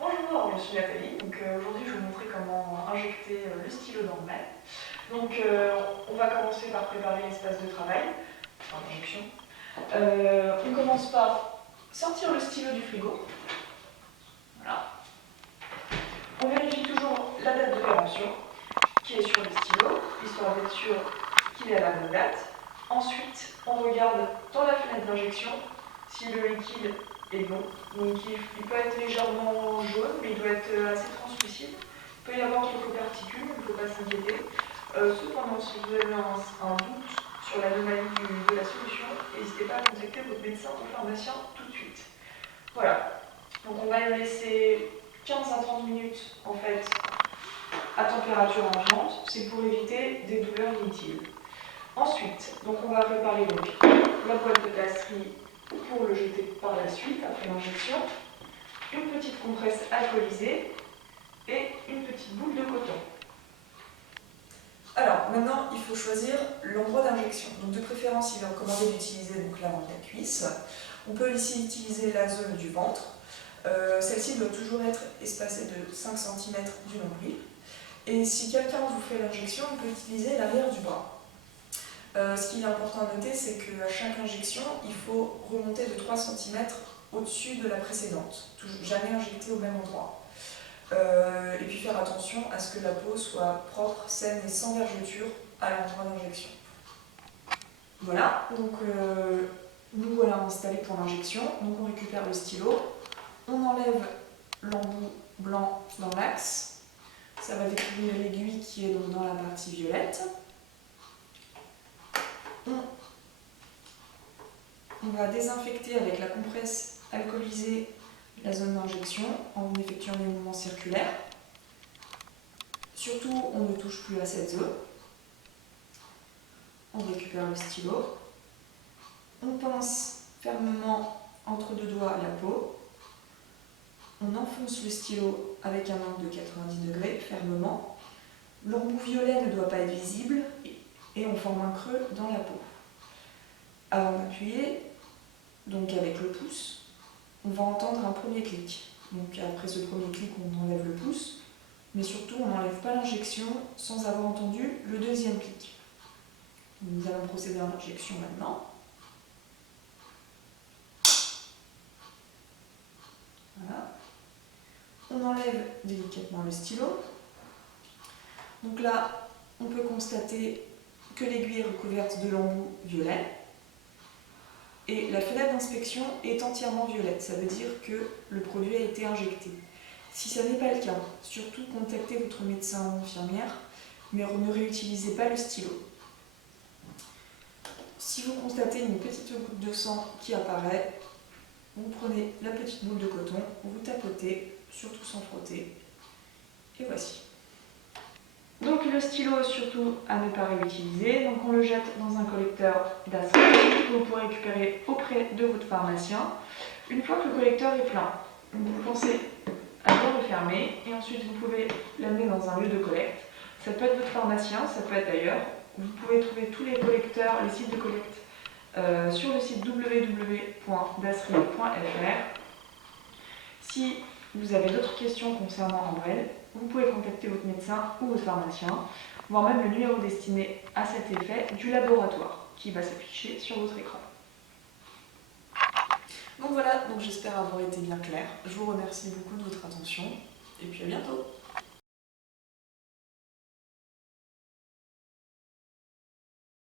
Bonjour, je suis Nathalie. Aujourd'hui, je vais vous montrer comment injecter le stylo dans le mail. On va commencer par préparer l'espace de travail, enfin l'injection. On commence par sortir le stylo du frigo. Voilà. On vérifie toujours la date de péremption qui est sur le stylo, histoire d'être sûr qu'il est à la bonne date. Ensuite, on regarde dans la fenêtre d'injection si le liquide est bon. Donc il peut être légèrement jaune, mais il doit être assez translucide. Il peut y avoir quelques particules, il ne faut pas s'inquiéter. Cependant, si vous avez un doute sur l'anomalie de la solution, n'hésitez pas à contacter votre médecin ou pharmacien tout de suite. Voilà. Donc on va le laisser 15 à 30 minutes en fait à température ambiante, c'est pour éviter des douleurs inutiles. Ensuite, donc on va préparer donc la boîte de plâtrerie pour le jeter par la suite après l'injection, une petite compresse alcoolisée et une petite boule de coton. Alors maintenant, il faut choisir l'endroit d'injection. Donc de préférence, il est recommandé d'utiliser l'avant de la cuisse. On peut ici utiliser la zone du ventre. Celle-ci doit toujours être espacée de 5 cm du nombril. Et si quelqu'un vous fait l'injection, on peut utiliser l'arrière du bras. Ce qui est important à noter, c'est qu'à chaque injection, il faut remonter de 3 cm au-dessus de la précédente. Jamais injecter au même endroit. Et puis faire attention à ce que la peau soit propre, saine et sans vergeture à l'endroit d'injection. Voilà, donc nous voilà installés pour l'injection. Donc on récupère le stylo, on enlève l'embout blanc dans l'axe. Ça va découvrir l'aiguille qui est donc dans la partie violette. On va désinfecter avec la compresse alcoolisée la zone d'injection en effectuant des mouvements circulaires. Surtout, on ne touche plus à cette zone. On récupère le stylo. On pince fermement entre deux doigts la peau. On enfonce le stylo avec un angle de 90 degrés fermement. L'embout violet ne doit pas être visible et on forme un creux dans la peau. Avant d'appuyer, donc avec le pouce, on va entendre un premier clic. Donc après ce premier clic, on enlève le pouce, mais surtout on n'enlève pas l'injection sans avoir entendu le deuxième clic. Nous allons procéder à l'injection maintenant. Voilà. On enlève délicatement le stylo. Donc là, on peut constater que l'aiguille est recouverte de l'embout violet. Et la fenêtre d'inspection est entièrement violette, ça veut dire que le produit a été injecté. Si ce n'est pas le cas, surtout contactez votre médecin ou infirmière, mais ne réutilisez pas le stylo. Si vous constatez une petite goutte de sang qui apparaît, vous prenez la petite boule de coton, vous tapotez, surtout sans frotter, et voici. Donc le stylo surtout à ne pas réutiliser, donc on le jette dans un collecteur d'acide que vous pourrez récupérer auprès de votre pharmacien. Une fois que le collecteur est plein, vous pensez à bien le fermer et ensuite vous pouvez l'amener dans un lieu de collecte. Ça peut être votre pharmacien, ça peut être ailleurs. Vous pouvez trouver tous les collecteurs, les sites de collecte sur le site www.dasri.fr. Si vous avez d'autres questions concernant Ambrelle, vous pouvez contacter votre médecin ou votre pharmacien, voire même le numéro destiné à cet effet du laboratoire qui va s'afficher sur votre écran. Donc voilà, j'espère avoir été bien claire. Je vous remercie beaucoup de votre attention et puis à bientôt.